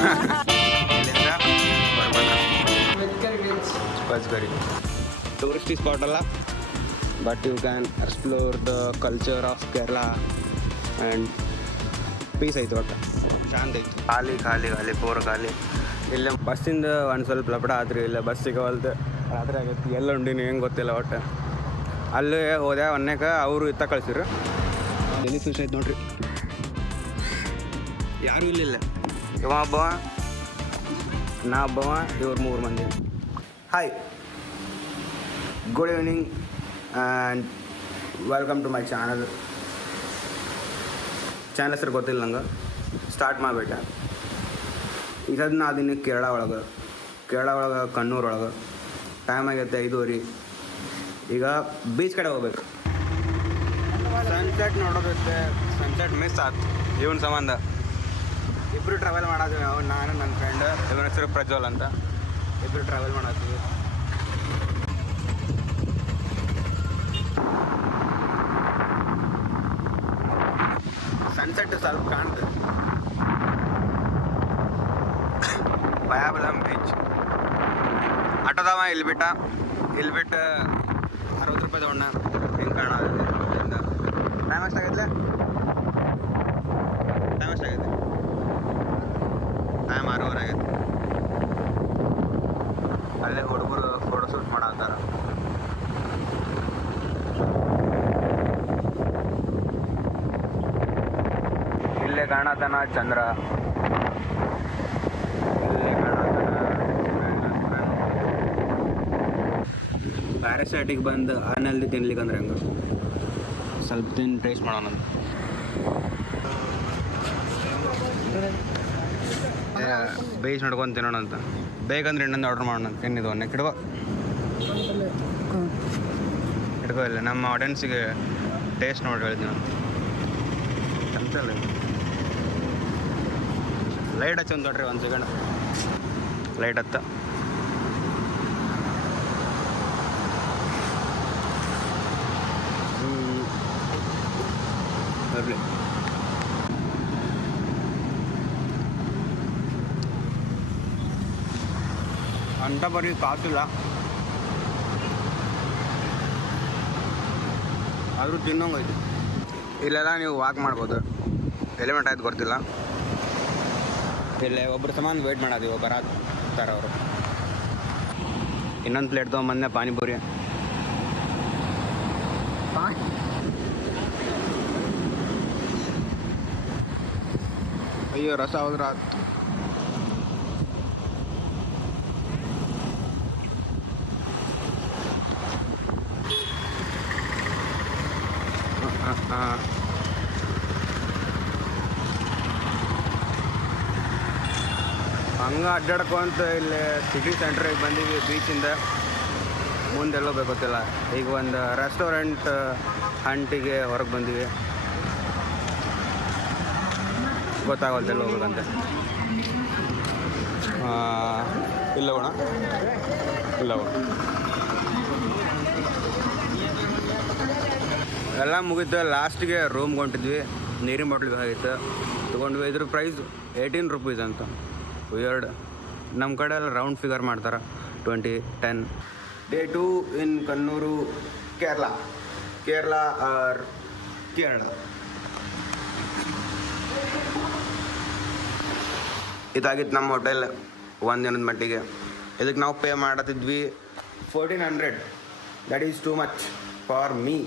ಇಲ್ಲಿಂದ ಬಸ್ಗರಿ tourist spot ಅಲ್ಲ, but you can explore the culture of Kerala and peace ಐತೆ ಒಟ್ಟು ಶಾಂತ ಐತಿ. ಖಾಲಿ ಖಾಲಿ ಖಾಲಿ ಪೂರ ಖಾಲಿ. ಇಲ್ಲೇ ಬಸ್ಸಿಂದ ಒಂದು ಸ್ವಲ್ಪ ಲಪಡ ಆತ್ರಿ, ಇಲ್ಲ ಬಸ್ ಸಿಗವಲ್ದು, ರಾತ್ರಿ ಆಗತ್ತೆ. ಎಲ್ಲ ಉಂಡಿನಿ ಹೆಂಗೆ ಗೊತ್ತಿಲ್ಲ ಒಟ್ಟು. ಅಲ್ಲೇ ಹೋದೆ ಒನ್ನೇಕ ಅವರು ಇತ್ತ ಕಳ್ಸಿರು. ಎಲ್ಲಿ ಫಿಶ್ ಐತೆ ನೋಡ್ರಿ, ಯಾರೂ ಇಲ್ಲಿಲ್ಲ. ಇವ ಒಬ್ಬವ, ನಾ ಒಬ್ಬವ, ಇವ್ರು 3 ಮಂದಿ. Hi, good evening and welcome to my channel. Channel ಹೆಸರು ಗೊತ್ತಿಲ್ಲ ನಂಗೆ, ಸ್ಟಾರ್ಟ್ ಮಾಡಿಬಿಟ್ಟೆ. ಈಗ ನಾ ಅದನ್ನು ಕೇರಳ ಒಳಗೆ ಕಣ್ಣೂರು ಒಳಗೆ. ಟೈಮ್ ಆಗೈತೆ 5:30. ಈಗ ಬೀಚ್ ಕಡೆ ಹೋಗ್ಬೇಕು. ಸನ್ಸೆಟ್ ನೋಡೋದಕ್ಕೆ ಸನ್ಸೆಟ್ ಮಿಸ್ ಆಯ್ತು ಇವನ ಸಂಬಂಧ. ಇಬ್ಬರು ಟ್ರಾವೆಲ್ ಮಾಡೋದು, ನಾನು ನನ್ನ ಫ್ರೆಂಡ್, ಇವನ ಹೆಸರು ಪ್ರಜ್ವಲ್ ಅಂತ. ಇಬ್ಬರು ಟ್ರಾವೆಲ್ ಮಾಡತ್ತೀವಿ. ಸನ್ಸೆಟ್ ಸ್ವಲ್ಪ ಕಾಣ್ತದೆ. ಪಯಾಬಲಂ ಬೀಚ್. ಆಟೋದವ ಇಲ್ಲಿ ಬಿಟ್ಟು 60 ರೂಪಾಯಿ ತಗೊಂಡ. ಹಿಂಗೆ ಕಾಣೋದು. ಟೈಮ್ ಎಷ್ಟಾಗೈತೆ? ಟೈಮ್ 6:30 ಆಗೈತೆ. ಅಲ್ಲೇ ಹುಡುಗರು ಫೋಟೋ ಶೂಟ್ ಮಾಡತ್ತಾರ. ಇಲ್ಲೇ ಕಾಣತನ ಚಂದ್ರ, ಇಲ್ಲೇ ಕಾಣತನ ಪ್ಯಾರಾಸೈಟಿಗೆ ಬಂದು ಅನಲ್ದಿ ತಿನ್ಲಿಕ್ಕೆ ಅಂದ್ರೆ ಹಂಗೆ ಸ್ವಲ್ಪ ತಿಂದು ಟೇಸ್ಟ್ ಮಾಡೋಣ. ಬೇಯಿಸಿ ನೋಡ್ಕೊಂಡು ತಿನ್ನೋಣ ಅಂತ. ಬೇಕಂದ್ರೆ ಇನ್ನೊಂದು ಆರ್ಡ್ರ್ ಮಾಡೋಣ. ತಿನ್ನಿದು ಒನ್ನೆ ಇಡ್ಕೋ ಇಲ್ಲ, ನಮ್ಮ ಆಡಿಯನ್ಸಿಗೆ ಟೇಸ್ಟ್ ನೋಡಿ ಹೇಳಿದ್ವಿ ನಾನು. ಚಂಚಲ್ಲ ಲೈಟ್ ಹಚ್ಚೊಂದು ನೋಡ್ರಿ, 1 ಸೆಕೆಂಡ್ ಲೈಟ್ ಹತ್ತ. ಬರಲಿ. ಅಂತ ಬರೀ ಕಾಸಿಲ್ಲ, ಆದರೂ ತಿನ್ನೋಂಗೈತಿ. ಇಲ್ಲೆಲ್ಲ ನೀವು ವಾಕ್ ಮಾಡ್ಬೋದು. ಎಲಿಮೆಂಟ್ ಆಯ್ತು ಗೊತ್ತಿಲ್ಲ. ಇಲ್ಲೇ ಒಬ್ಬರು ಸಮಾನ ವೆಯ್ಟ್ ಮಾಡಾದೀವಿ, ಬರತ್ತಾರೆ ಅವರು. ಇನ್ನೊಂದು ಪ್ಲೇಟ್ ತೊಗೊಂಬಂದೆ ಪಾನಿಪುರಿ. ಅಯ್ಯೋ ರಸ ಹೋದ್ರೆ ಆಯ್ತು. ಹಂಗೆ ಅಡ್ಡಾಡ್ಕೊಂತ ಇಲ್ಲಿ ಸಿಟಿ ಸೆಂಟ್ರಿಗೆ ಬಂದೀವಿ. ಬೀಚಿಂದ ಮುಂದೆಲ್ಲೋ ಗೊತ್ತಿಲ್ಲ. ಈಗ ಒಂದು ರೆಸ್ಟೋರೆಂಟ್ ಹಂಟಿಗೆ ಹೊರಗೆ ಬಂದೀವಿ. ಗೊತ್ತಾಗಲ್ತ ಎಲ್ಲ ಹೋಗ್ಬೇಕಂತ. ಇಲ್ಲ ಎಲ್ಲ ಮುಗಿತು. ಲಾಸ್ಟಿಗೆ ರೂಮ್ಗೆ ಹೊಂಟಿದ್ವಿ. ನೀರಿನ ಬಾಟ್ಲಿಗೆ ಆಗಿತ್ತು, ತೊಗೊಂಡ್ವಿ. ಇದ್ರ ಪ್ರೈಸ್ 18 ರೂಪೀಸ್ ಅಂತ. ವಿಯರ್ಡ್. ನಮ್ಮ ಕಡೆ ಎಲ್ಲ ರೌಂಡ್ ಫಿಗರ್ ಮಾಡ್ತಾರೆ, 20, 10. Day 2 in Kannur, Kerala or Kerala. ಇದಾಗಿತ್ತು ನಮ್ಮ ಹೋಟೆಲ್ ಒಂದು ದಿನದ ಮಟ್ಟಿಗೆ. ಇದಕ್ಕೆ ನಾವು ಪೇ ಮಾಡತ್ತಿದ್ವಿ 1400. That is too much for me.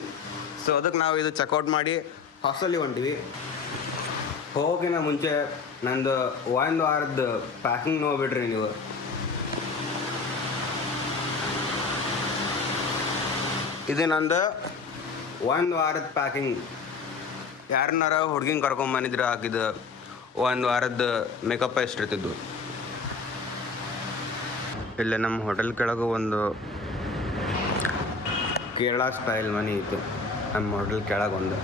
So ಅದಕ್ಕೆ ನಾವು ಇದು ಚೆಕ್ಔಟ್ ಮಾಡಿ ಹಾಸ್ಟೆಲಿಗೆ ಹೊಂಟಿವಿ. ಹೋಗಿನ ಮುಂಚೆ ನಂದು 1 ವಾರದ ಪ್ಯಾಕಿಂಗ್ ನೋಡ್ಬಿಡ್ರಿ ನೀವು. ಇದು ನಂದು 1 ವಾರದ ಪ್ಯಾಕಿಂಗ್. ಯಾರನ್ನಾರ ಹುಡ್ಗಿಂಗ್ ಕರ್ಕೊಂಬಂದಿದ್ರೆ ಹಾಕಿದ್ದು 1 ವಾರದ ಮೇಕಪ್ ಎಷ್ಟಿರ್ತಿದ್ದು. ಇಲ್ಲೇ ನಮ್ಮ ಹೋಟೆಲ್ ಕೆಳಗೆ ಒಂದು ಕೇರಳ ಸ್ಟೈಲ್ ಮನೆ ಇತ್ತು. ನಮ್ಮ ಹೋಟೆಲ್ ಕೆಳಗೆ ಒಂದು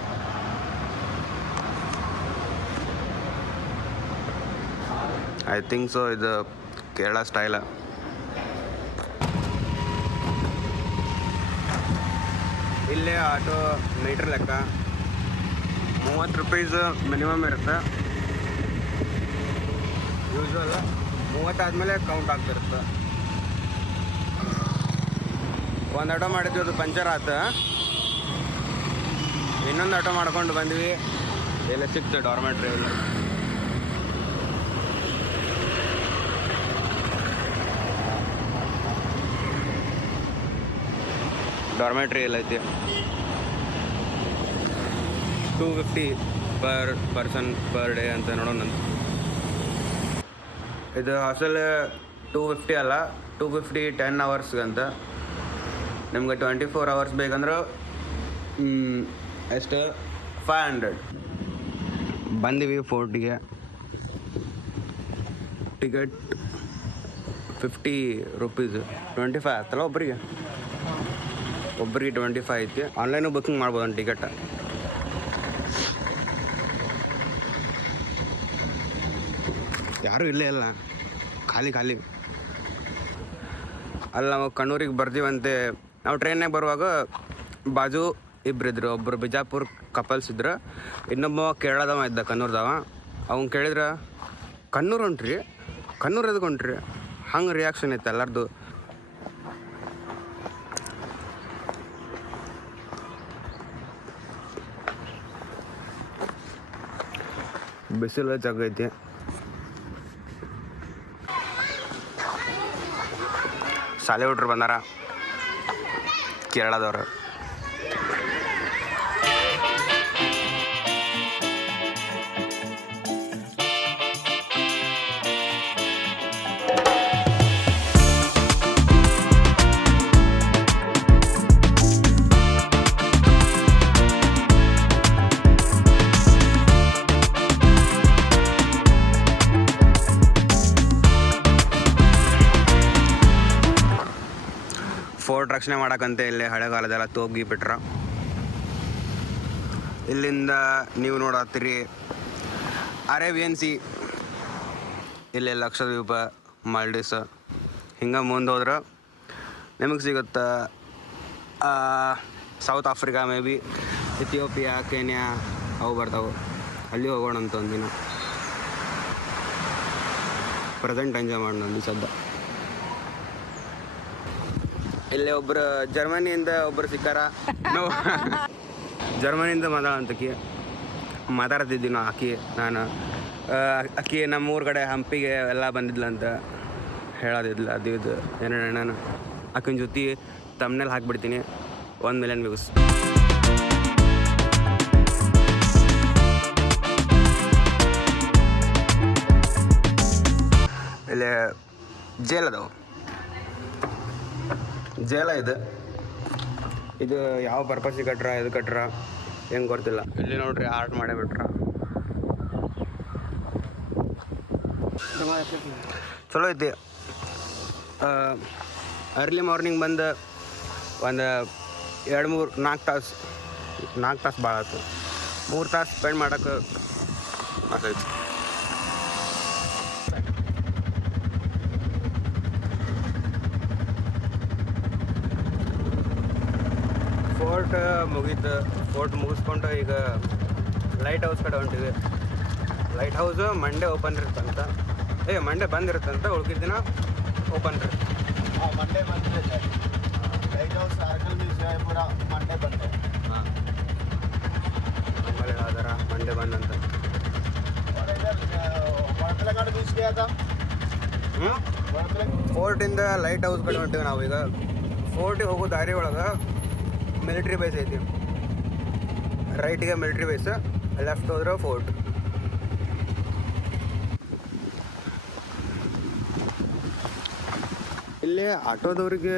ಐ ಥಿಂಕ್ ಸೊ ಇದು ಕೇರಳ ಸ್ಟೈಲ. ಇಲ್ಲೇ ಆಟೋ ಮೀಟ್ರ್ ಲೆಕ್ಕ 30 ರೂಪೀಸ್ ಮಿನಿಮಮ್ ಇರುತ್ತೆ. ಯೂಶ್ವಲ್ 30 ಆದಮೇಲೆ ಕೌಂಟ್ ಆಗ್ತಿರುತ್ತೆ. ಒಂದು ಆಟೋ ಮಾಡಿದ್ವಿ, ಅದು ಪಂಚರ್ ಆತ. ಇನ್ನೊಂದು ಆಟೋ ಮಾಡ್ಕೊಂಡು ಬಂದ್ವಿ, ಎಲ್ಲ ಸಿಕ್ತು ಡಾರ್ಮೆಟ್ರಿ ಎಲ್ಲ. ಡಾರ್ಮೆಟ್ರಿ ಎಲ್ಲ ಐತಿ. 250 ಪರ್ ಪರ್ಸನ್ ಪರ್ ಡೇ ಅಂತ ನೋಡೋಣ. ಇದು ಹಾಸ್ಟೆಲ್ 250 ಅಲ್ಲ, 250 10 ಅವರ್ಸ್ಗಂತ. ನಿಮ್ಗೆ 24 ಅವರ್ಸ್ ಬೇಕಂದ್ರೆ ಎಷ್ಟು 500. ಬಂದಿವಿ ಫೋರ್ಟಿಗೆ. ಟಿಕೆಟ್ 50 ರೂಪೀಸ್, 25 ಆಗ್ತಲ್ಲ ಒಬ್ಬರಿಗೆ 25 ಐತಿ. ಆನ್ಲೈನು ಬುಕ್ಕಿಂಗ್ ಮಾಡ್ಬೋದು ಒಂದು ಟಿಕೆಟ್. ಯಾರೂ ಇಲ್ಲೇ ಇಲ್ಲ, ಖಾಲಿ ಖಾಲಿ. ಅಲ್ಲಿ ನಾವು ಕಣ್ಣೂರಿಗೆ ಬರ್ತೀವಂತೆ. ನಾವು ಟ್ರೈನ್ನಾಗ ಬರುವಾಗ ಬಾಜು ಇಬ್ಬರಿದ್ರು. ಒಬ್ಬರು ಬಿಜಾಪುರ ಕಪಲ್ಸ್ ಇದ್ರು, ಇನ್ನೊಬ್ಬ ಕೇರಳದವ ಇದ್ದ, ಕಣ್ಣೂರ್ದವ. ಅವ್ನು ಕೇಳಿದ್ರೆ ಕಣ್ಣೂರು ಹೊಂಟ್ರಿ, ಕಣ್ಣೂರು ಎದಕ್ಕೆ ಹೊಂಟ್ರಿ, ಹಂಗೆ ರಿಯಾಕ್ಷನ್ ಇತ್ತು ಎಲ್ಲರದು. ಬಿಸಿಲು ಜಗ್ಗೈತಿ. ಶಾಲೆ ಹುಡ್ರು ಬಂದಾರ, ಕೇರಳದವ್ರು. ಫೋರ್ಟ್ ರಕ್ಷಣೆ ಮಾಡೋಕ್ಕಂತೆ ಇಲ್ಲಿ ಹಳೆಗಾಲದೆಲ್ಲ ತೋಗಿ ಬಿಟ್ರ. ಇಲ್ಲಿಂದ ನೀವು ನೋಡತ್ತೀರಿ ಅರೇಬಿಯನ್ ಸಿ, ಇಲ್ಲಿ ಲಕ್ಷದ್ವೀಪ, ಮಾಲ್ಡೀವ್ಸ್. ಹಿಂಗೆ ಮುಂದೆ ಹೋದ್ರೆ ನಿಮಗೆ ಸಿಗುತ್ತೆ south Africa, may be Ethiopia, Kenya ಅವು ಬರ್ತಾವೆ. ಅಲ್ಲಿ ಹೋಗೋಣ ಅಂತ ಒಂದಿನ. ಪ್ರೆಸೆಂಟ್ ಎಂಜಾಯ್ ಮಾಡೋಣ ಸದ್ದ. ಇಲ್ಲಿ ಒಬ್ಬರು ಜರ್ಮನಿಯಿಂದ ಒಬ್ಬರು ಸಿಕ್ಕಾರ. ನಾವು ಜರ್ಮನಿಯಿಂದ ಮಾತಾಡ್ತಿದ್ವಿ ನಾವು. ನಾನು ಆಕಿ ನಮ್ಮೂರ ಕಡೆ ಹಂಪಿಗೆ ಎಲ್ಲ ಬಂದಿದ್ಲಂತ ಹೇಳೋದಿದ್ಲ. ಅದು ಇದು ಏನೇನು ಆಕಿನ ಜೊತೆ ತಮ್ಮನೇಲಿ ಹಾಕ್ಬಿಡ್ತೀನಿ 1 ಮಿಲಿಯನ್ ವ್ಯೂಸ್. ಇಲ್ಲಿ ಜೇಲ್ ಅದಾವು, ಜೇಲ ಇದು ಯಾವ ಪರ್ಪಸ್ಸಿಗೆ ಕಟ್ರ, ಇದು ಕಟ್ರ ಹೆಂಗೆ ಗೊತ್ತಿಲ್ಲ. ಇಲ್ಲಿ ನೋಡ್ರಿ ಆರ್ಟ್ ಮಾಡೇ ಬಿಟ್ರ. ಚಲೋ ಐತಿ. ಅರ್ಲಿ ಮಾರ್ನಿಂಗ್ ಬಂದು ಒಂದು 2-3-4 ತಾಸು ಭಾಳ ಆಯ್ತು. 3 ತಾಸು ಸ್ಪೆಂಡ್ ಮಾಡೋಕ್ಕೆ ಆಸೈತಿ. ಫೋರ್ಟ್ ಮುಗೀತು. ಫೋರ್ಟ್ ಮುಗಿಸ್ಕೊಂಡು ಈಗ ಲೈಟ್ ಹೌಸ್ ಕಡೆ ಹೊಂಟಿವಿ. ಲೈಟ್ ಹೌಸು ಮಂಡೇ ಓಪನ್ ಇರುತ್ತಂತ. ಮಂಡೇ ಬಂದಿರುತ್ತಂತ, ಉಳ್ಕಿದ ದಿನ ಓಪನ್ ಇರುತ್ತೆ. ಮಂಡೇ ಬಂದಿರುತ್ತೆ lighthouse. Arakkal Vijayapura Monday ಬಂದೆ. ಹಾಂ, ಆಮೇಲೆ ಅದರ ಮಂಡೇ ಬಂದಂತ. ಒಳಪಲಗಾಡು ಬೀಚ್ಗೆ ಅದ. ಫೋರ್ಟಿಂದ ಲೈಟ್ ಹೌಸ್ ಕಡೆ ಹೊಂಟಿವಿ ನಾವೀಗ. ಫೋರ್ಟಿಗೆ ಹೋಗೋ ದಾರಿ ಒಳಗೆ ಮಿಲಿಟ್ರಿ ಬೇಸ್ ಐತಿ. ರೈಟಿಗೆ ಮಿಲಿಟ್ರಿ ಬೇಸ್, ಲೆಫ್ಟ್ ಹೋದ್ರೆ ಫೋರ್ಟ್. ಇಲ್ಲಿ ಆಟೋದವ್ರಿಗೆ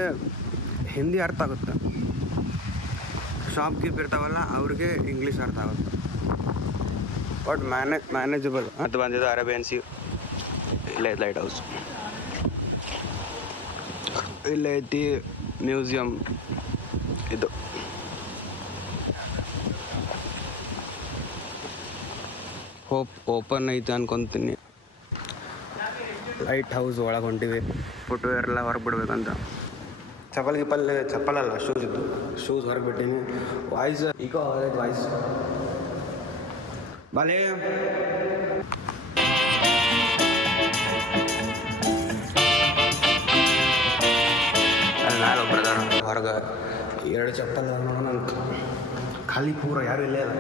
ಹಿಂದಿ ಅರ್ಥ ಆಗುತ್ತೆ, ಶಾಪ್ ಕೀಪ್ ಇರ್ತಾವಲ್ಲ ಅವ್ರಿಗೆ ಇಂಗ್ಲೀಷ್ ಅರ್ಥ ಆಗುತ್ತೆ. ಬಟ್ ಮ್ಯಾನೇಜಬಲ್ ಅಂತ ಬಂದಿದ್ದು ಅರೇಬಿಯನ್ ಸಿ. ಇಲ್ಲೇ ಲೈಟ್ ಹೌಸ್, ಇಲ್ಲೇ ಐತಿ ಮ್ಯೂಸಿಯಂ. ಇದು ಹೋಪ್ ಓಪನ್ ಐತೆ ಅನ್ಕೊತೀನಿ. ಲೈಟ್ ಹೌಸ್ ಒಳಗೆ ಹೊಂಟಿವಿ. ಫುಟ್ವೇರ್ ಎಲ್ಲ ಹೊರಗೆ ಬಿಡ್ಬೇಕಂತ. ಚಪ್ಪಲಲ್ಲ ಶೂಸ್ ಇದ್ದು, ಶೂಸ್ ಹೊರಗೆ ಬಿಟ್ಟೀನಿ. ವಾಯ್ಸ್ ಈಗ ವಾಯ್ಸ್ ಬಾಲೇ ಹೊರಗೆ 2 ಚಪ್ಪಲ್ ನಂಗೆ ಖಾಲಿ ಪೂರ ಯಾರೂ ಇಲ್ಲೇ ಇಲ್ಲ.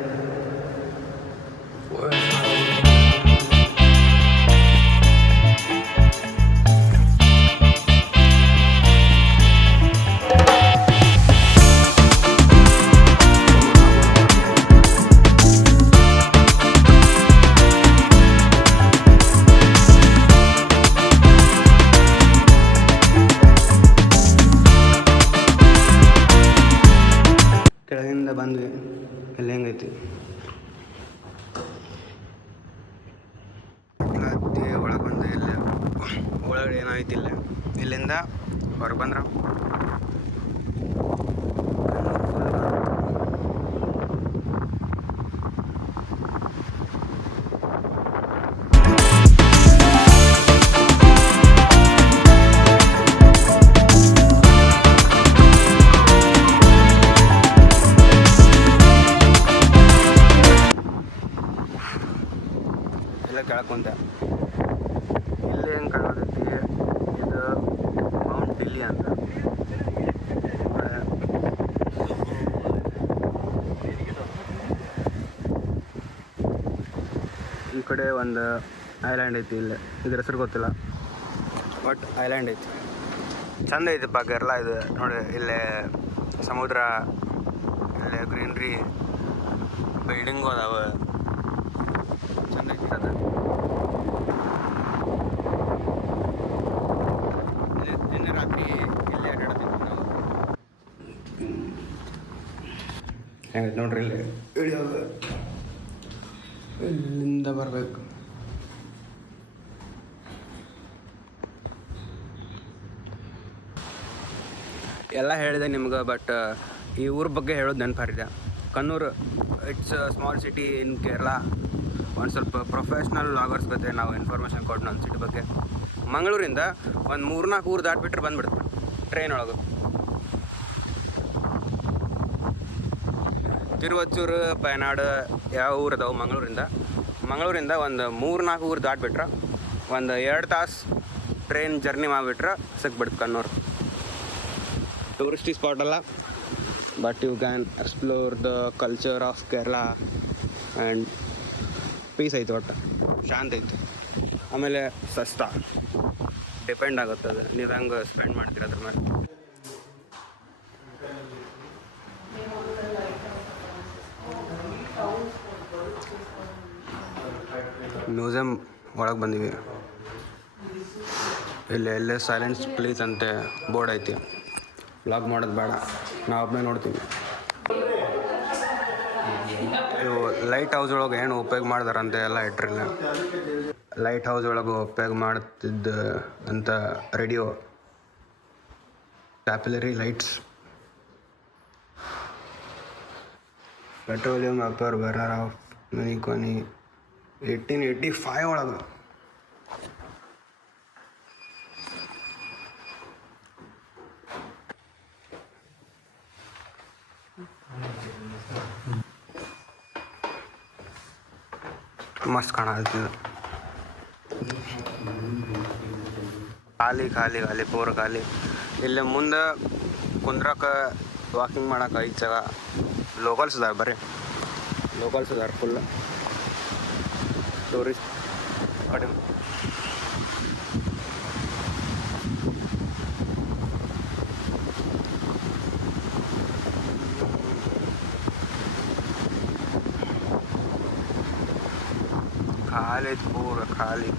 ಕೆಳಗಿಂದ ಬಂದ್ವಿ. ಇಲ್ಲಿ ಹೆಂಗೈತಿ ಒಳಗೆ ಬಂದು ಇಲ್ಲ ಒಳಗಡೆ ಏನೋ ಐತಿಲ್ಲ. ಇಲ್ಲಿಂದ ಹೊರಗೆ ಬಂದ್ರೆ ಎಲ್ಲ ಕೆಳಗೆ ಕುಂತೆ. ಇಲ್ಲಿ ಹೆಂಗೆ ಕಾಣೋದೈತಿ, ಇದು ಮೌಂಟ್ ಡಿಲ್ಲಿ ಅಂತ. ಈ ಕಡೆ ಒಂದು ಐಲ್ಯಾಂಡ್ ಐತಿ. ಇಲ್ಲಿ ಇದ್ರ ಹೆಸರು ಗೊತ್ತಿಲ್ಲ, ಬಟ್ ಐಲ್ಯಾಂಡ್ ಐತಿ. ಚಂದ ಐತಿಪ್ಪ ಕೇರಳ ಇದು. ನೋಡಿ ಇಲ್ಲೇ ಸಮುದ್ರ, ಇಲ್ಲೇ ಗ್ರೀನ್ರಿ, ಬಿಲ್ಡಿಂಗು ಅದಾವ. ಚಂದ ಐತಿ ಅದು. ನಿನ್ನೆ ರಾತ್ರಿ ಇಲ್ಲೇ ಅಡ್ಡಾಡ್ತಿದ್ವಿ ನಾವು. ಹೆಂಗೈತೆ ನೋಡ್ರಿ ಇಲ್ಲಿ ಇಳಿಯೋದು. ಇಲ್ಲಿಂದ ಬರಬೇಕು. ಎಲ್ಲ ಹೇಳಿದೆ ನಿಮ್ಗೆ, ಬಟ್ ಈ ಊರ ಬಗ್ಗೆ ಹೇಳೋದು ನೆನಪಾರಿದೆ. Kannur it's small city in Kerala. ಒಂದು ಸ್ವಲ್ಪ ಪ್ರೊಫೆಷ್ನಲ್ ವ್ಲಾಗರ್ಸ್ ಬಗ್ಗೆ ನಾವು ಇನ್ಫಾರ್ಮೇಷನ್ ಕೊಟ್ಟು ನನ್ನ ಸಿಟಿ ಬಗ್ಗೆ. ಮಂಗಳೂರಿಂದ ಒಂದು 3-4 ಊರು ದಾಟ್ಬಿಟ್ರೆ ಬಂದ್ಬಿಡ್ತು ಟ್ರೈನ್ ಒಳಗೆ. ತಿರುವಚ್ಚೂರು, ಪಯನಾಡು ಯಾವ ಊರು ಅದಾವೆ ಮಂಗಳೂರಿಂದ ಒಂದು 3-4 ಊರು ದಾಟ್ಬಿಟ್ರೆ ಒಂದು 2 ತಾಸು ಟ್ರೈನ್ ಜರ್ನಿ ಮಾಡಿಬಿಟ್ರೆ ಸಿಕ್ಬಿಡ್ತು ಕಣ್ಣೂರು. ಟೂರಿಸ್ಟಿ ಸ್ಪಾಟ್ ಅಲ್ಲ, but you can explore the culture of Kerala and peace ಐತೆ. ಒಟ್ಟು ಶಾಂತ ಐತೆ. ಆಮೇಲೆ ಸಸ್ತಾ ಡಿಪೆಂಡ್ ಆಗುತ್ತೆ ಅದು ನೀವು ಹೆಂಗೆ ಸ್ಪೆಂಡ್ ಮಾಡ್ತೀರ ಅದ್ರ ಮೇಲೆ. ಮ್ಯೂಸಿಯಂ ಒಳಗೆ ಬಂದೀವಿ. ಇಲ್ಲಿ ಎಲ್ಲೇ ಸೈಲೆನ್ಸ್ ಪ್ಲೀಸ್ ಅಂತೆ ಬೋರ್ಡ್ ಐತಿ. ವ್ಲಾಗ್ ಮಾಡೋದು ಬೇಡ, ನಾವು ಒಬ್ಬನೇ ನೋಡ್ತೀವಿ. ಇವು ಲೈಟ್ ಹೌಸ್ ಒಳಗೆ ಏನು ಉಪಯೋಗ ಮಾಡ್ದಾರಂತೆ ಎಲ್ಲ ಇಟ್ರಿಲ್ಲ. ಲೈಟ್ ಹೌಸ್ ಒಳಗೆ ಉಪಯೋಗ ಮಾಡ್ತಿದ್ದ ಅಂತ radio, capillary lights, petroleum upper burner of ಮನಿಕೋನಿ 1885 ಒಳಗೆ. ಮಸ್ತ್ ಕಾಣತ್ತಿದ್ದು. ಖಾಲಿ ಪೂರ ಖಾಲಿ. ಇಲ್ಲಿ ಮುಂದೆ ಕುಂದ್ರಕ್ಕೆ, ವಾಕಿಂಗ್ ಮಾಡೋಕೆ 5 ಜಾಗ. ಲೋಕಲ್ಸ್ ಅದಾರ, ಬರೀ ಲೋಕಲ್ಸ್ ಅದಾರ. ಫುಲ್ ಟೂರಿಸ್ಟ್ ಕಡಿಮೆ. ಖಾಲಿ ಐತಿ ಪೂರ, ಖಾಲಿ.